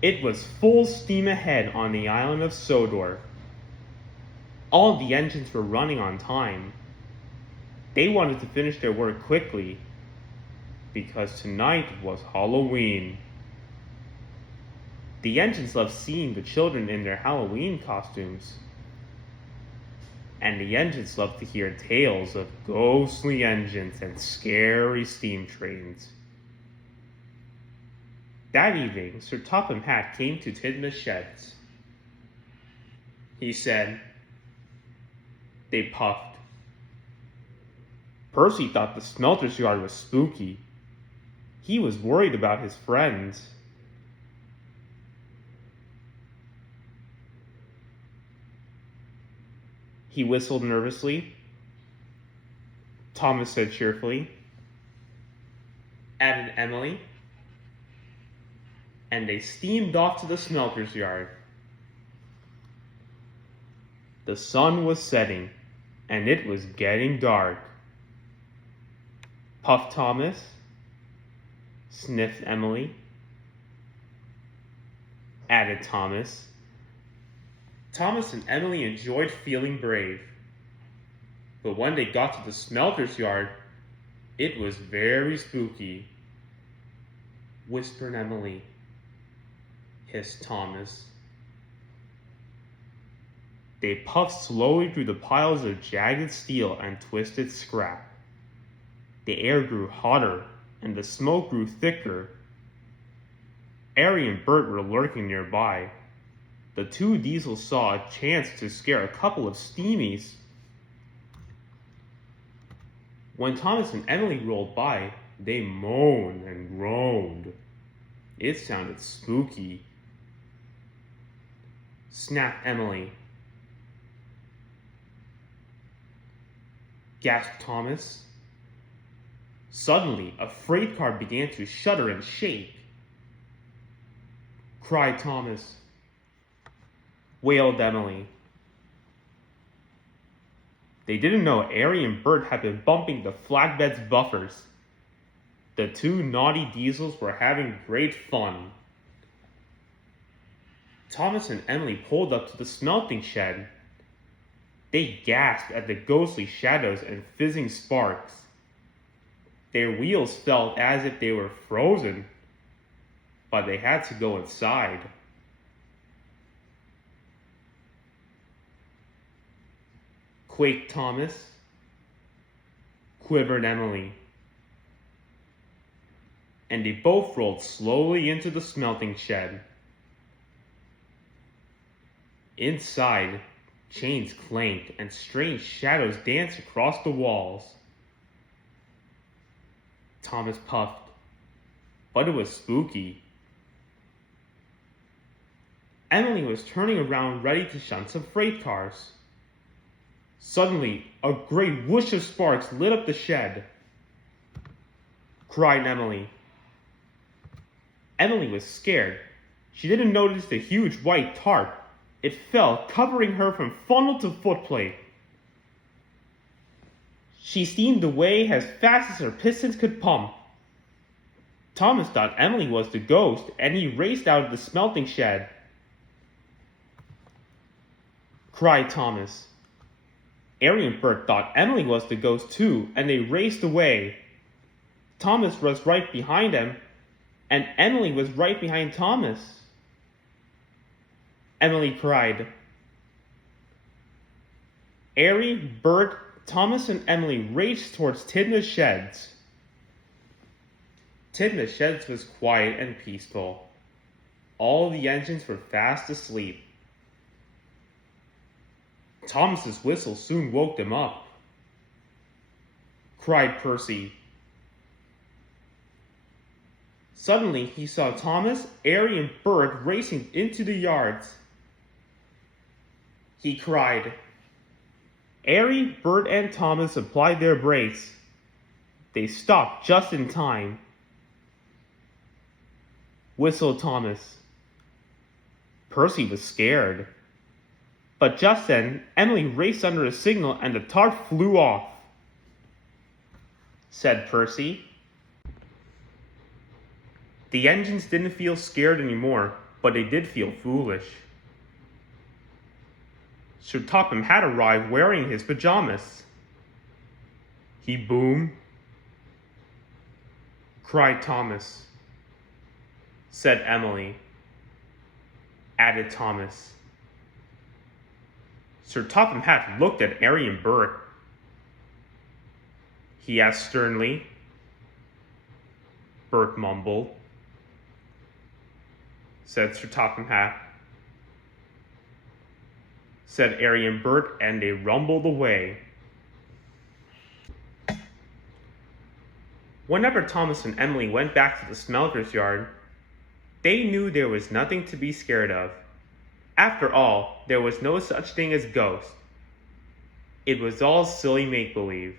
It was full steam ahead on the island of Sodor. All the engines were running on time. They wanted to finish their work quickly because tonight was Halloween. The engines loved seeing the children in their Halloween costumes. And the engines loved to hear tales of ghostly engines and scary steam trains. That evening, Sir Topham Hatt came to Tidmouth Sheds. He said, they puffed. Percy thought the smelter's yard was spooky. He was worried about his friends. He whistled nervously. Thomas said cheerfully. Added Emily. And they steamed off to the smelter's yard. The sun was setting, and it was getting dark. Puffed Thomas. Sniffed Emily. Added Thomas. Thomas and Emily enjoyed feeling brave. But when they got to the smelter's yard, it was very spooky. Whispered Emily. Hissed Thomas. They puffed slowly through the piles of jagged steel and twisted scrap. The air grew hotter, and the smoke grew thicker. Harry and Bert were lurking nearby. The two Diesels saw a chance to scare a couple of steamies. When Thomas and Emily rolled by, they moaned and groaned. It sounded spooky. Snapped Emily. Gasped Thomas. Suddenly, a freight car began to shudder and shake. Cried Thomas. Wailed Emily. They didn't know Harry and Bert had been bumping the flatbed's buffers. The two naughty Diesels were having great fun. Thomas and Emily pulled up to the smelting shed. They gasped at the ghostly shadows and fizzing sparks. Their wheels felt as if they were frozen, but they had to go inside. Quaked Thomas. Quivered Emily. And they both rolled slowly into the smelting shed. Inside, chains clanked and strange shadows danced across the walls. Thomas puffed, but it was spooky. Emily was turning around ready to shunt some freight cars. Suddenly, a great whoosh of sparks lit up the shed. Cried Emily. Emily was scared. She didn't notice the huge white tarp. It fell, covering her from funnel to footplate. She steamed away as fast as her pistons could pump. Thomas thought Emily was the ghost, and he raced out of the smelting shed. Cried Thomas. Harry and Bert thought Emily was the ghost too, and they raced away. Thomas was right behind them, and Emily was right behind Thomas. Emily cried. Harry, Bert, Thomas, and Emily raced towards Tidmouth Sheds. Tidmouth Sheds was quiet and peaceful. All the engines were fast asleep. Thomas's whistle soon woke them up. Cried Percy. Suddenly he saw Thomas, Harry, and Bert racing into the yards. He cried. Harry, Bert, and Thomas applied their brakes. They stopped just in time. Whistled Thomas. Percy was scared. But just then, Emily raced under a signal and the tarp flew off. Said Percy. The engines didn't feel scared anymore. but they did feel foolish. Sir Topham had arrived wearing his pajamas. He boomed. Cried Thomas. Said Emily. Added Thomas. Sir Topham Hatt looked at Arion Burt. He asked sternly. Burt mumbled. Said Sir Topham Hatt. Said Arion Burt, and they rumbled away. Whenever Thomas and Emily went back to the smelter's yard, they knew there was nothing to be scared of. After all, there was no such thing as ghosts. It was all silly make-believe.